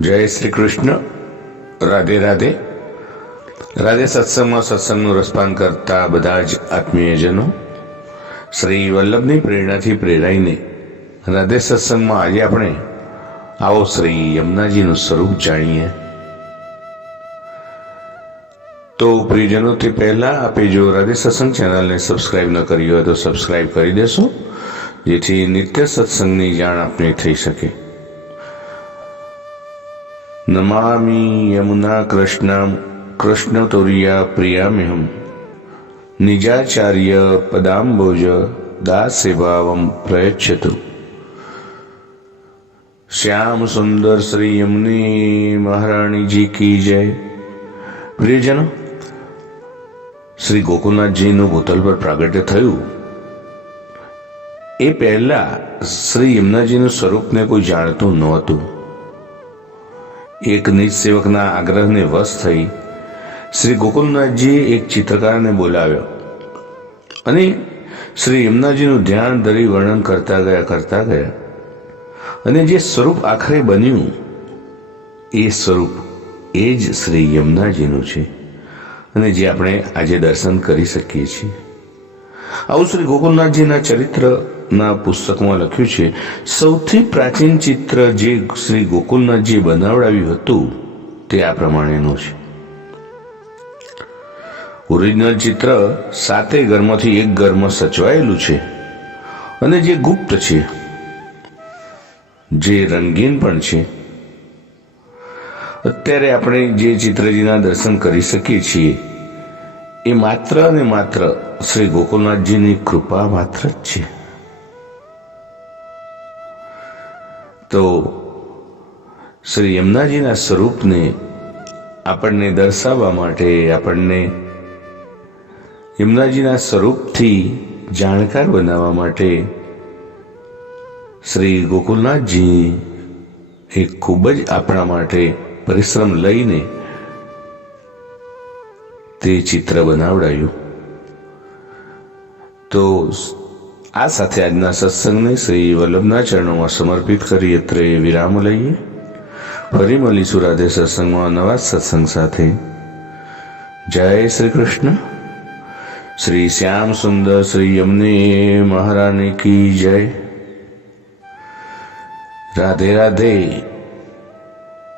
જય શ્રી કૃષ્ણ. રાધે રાધે. રાધે સત્સંગમાં સત્સંગનું રસપાન કરતા બધા જ આત્મીયજનો શ્રી વલ્લભની પ્રેરણાથી પ્રેરાઈને રાધે સત્સંગમાં આજે આપણે આવો શ્રી યમુનાજીનું સ્વરૂપ જાણીએ. તો પ્રિયજનો, તે પહેલા આપે જો રાધે સત્સંગ ચેનલને સબસ્ક્રાઈબ ન કરી હોય તો સબસ્ક્રાઈબ કરી દેશો, જેથી નિત્ય સત્સંગની જાણ આપને થઈ શકે. નમામિ યમુના કૃષ્ણ કૃષ્ણ તોરિયા પ્રિયામ્યહમ નિજાચાર્ય પદાંબોજ દાસેભાવમ પ્રયચ્છતુ શ્યામ સુંદર શ્રી યમુની મહારાણીજી કી જય પ્રિયજનો શ્રી ગોકુલનાથજીનું ભૂતલ પર પ્રાગટ્ય થયું। એ પહેલા શ્રી યમુનાજીનું સ્વરૂપને કોઈ જાણતું નહોતું એક નિજ સેવકના આગ્રહને વશ થઈ શ્રી ગોકુલનાથજીએ એક ચિત્રકારને બોલાવ્યો અને શ્રી યમુનાજીનું ધ્યાન ધરી વર્ણન કરતા ગયા કરતા ગયા. અને જે સ્વરૂપ આખરે બન્યું, એ સ્વરૂપ એ જ શ્રી યમુનાજીનું છે. અને જે આપણે આજે દર્શન કરી શકીએ છીએ. આવું શ્રી ગોકુલનાથજીના ચરિત્રના પુસ્તકમાં લખ્યું છે, સૌથી પ્રાચીન ચિત્ર જે શ્રી ગોકુલનાથજીએ બનાવડાવ્યું હતું તે આ પ્રમાણેનું છે. ઓરિજિનલ ચિત્ર સાતે ઘરમાંથી એક ઘરમાં સચવાયેલું છે અને જે ગુપ્ત છે, જે રંગીન પણ છે. અત્યારે આપણે જે ચિત્રજીના દર્શન કરી શકીએ છીએ એ માત્ર અને માત્ર શ્રી ગોકુલનાથજીની કૃપા માત્ર જ છે. તો શ્રી યમુનાજીના સ્વરૂપને આપણને દર્શાવવા માટે આપણને યમુનાજીના સ્વરૂપથી જાણકાર બનાવવા માટે શ્રી ગોકુલનાથજી એ ખૂબ જ આપણા માટે પરિશ્રમ લઈને તે ચિત્ર બનાવડાયું. તો આ સાથે આજના સત્સંગને શ્રી વલ્લભના ચરણોમાં સમર્પિત કરી અત્રે વિરામ લઈએ. ફરી મળીશું રાધે સત્સંગમાં નવા સત્સંગ સાથે. જય શ્રી કૃષ્ણ. શ્રી શ્યામ સુંદર શ્રી યમને મહારાણી કી જય. રાધે રાધે.